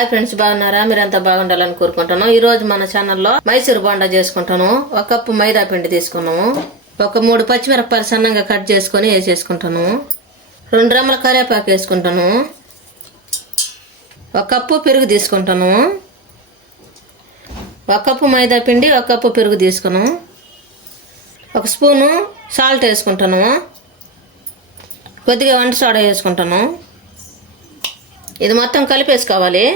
Hi friends, బాగున్నారా? మీరంతా బాగుండాలని కోరుకుంటున్నాను. ఈ రోజు మన ఛానల్లో మైసూర్ బోండా చేసుకుంటాను. ఒక కప్పు మైదా పిండి తీసుకున్నాము. ఒక 3 పచ్చిమిరపకాయలు సన్నంగా కట్ చేసుకొని వేసేసుకుంటాను. 2 రెమ్మల కరివేపాకు వేసుకుంటాను. ఒక కప్పు పెరుగు తీసుకుంటాను. ఒక కప్పు మైదా పిండి, ఒక కప్పు పెరుగు తీసుకున్నాం. 1 స్పూను సాల్ట్ వేసుకుంటాను. కొద్దిగా వంట సోడా వేసుకుంటాను. ఇది మొత్తం కలిపేసుకోవాలి.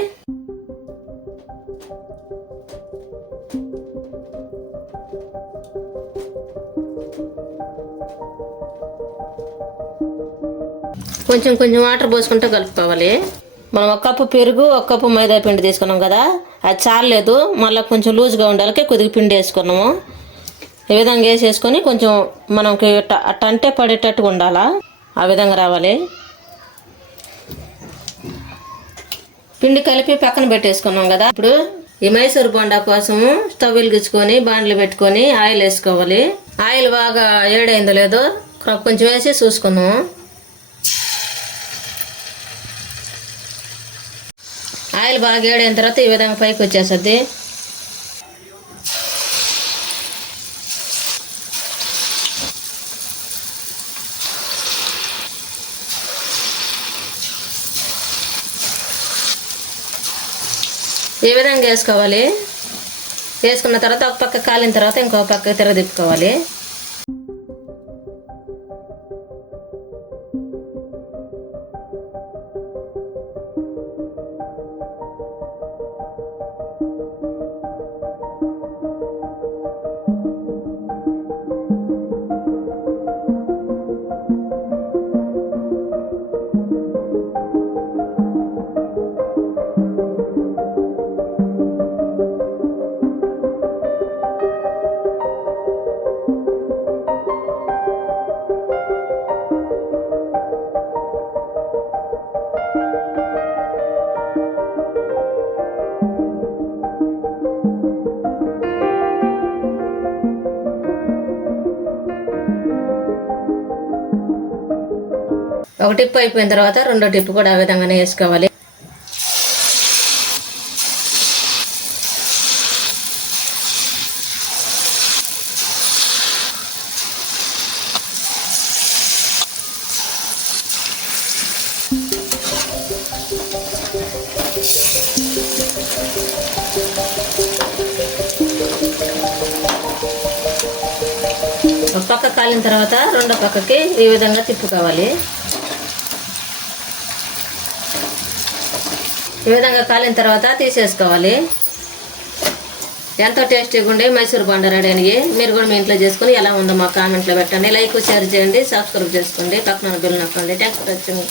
కొంచెం కొంచెం వాటర్ పోసుకుంటూ కలుపుకోవాలి. మనం 1 కప్పు పెరుగు, 1 కప్పు మైదా పిండి తీసుకున్నాం కదా, అది చాలలేదు. మళ్ళీ కొంచెం లూజ్గా ఉండాలి, కొద్దిగా పిండి వేసుకున్నాము. ఈ విధంగా వేసేసుకొని కొంచెం మనకి అట్ట అంటే పడేటట్టుగా ఉండాలా, ఆ విధంగా రావాలి. పిండి కలిపి పక్కన పెట్టేసుకున్నాం కదా. ఇప్పుడు ఈ మైసూర్ బోండా కోసము స్టవ్ వెలిగించుకొని బాండ్లు పెట్టుకొని ఆయిల్ వేసుకోవాలి. ఆయిల్ బాగా ఏడైందో లేదో కొంచెం వేసి చూసుకున్నాం. ఆయిల్ బాగా ఏడైన తర్వాత ఈ విధంగా పైకి వచ్చేస్తుంది. ఈ విధంగా వేసుకోవాలి. వేసుకున్న తర్వాత ఒక పక్క కాలిన తర్వాత ఇంకో పక్క తిరగదిప్పుకోవాలి. ఒక టిప్ అయిపోయిన తర్వాత రెండో టిప్ కూడా ఆ విధంగానే వేసుకోవాలి. ఒక పక్క కాలిన తర్వాత రెండో పక్కకి ఈ విధంగా తిప్పుకోవాలి. ఈ విధంగా కాలిన తర్వాత తీసేసుకోవాలి. ఎంతో టేస్టీగా ఉండే మైసూర్ బోండా రెడీ అని మీరు కూడా మీ ఇంట్లో చేసుకుని ఎలా ఉందో మా కామెంట్లో పెట్టండి. లైక్, షేర్ చేయండి, సబ్స్క్రైబ్ చేసుకోండి, పక్కన బెల్ నొక్కండి. Thanks for watching.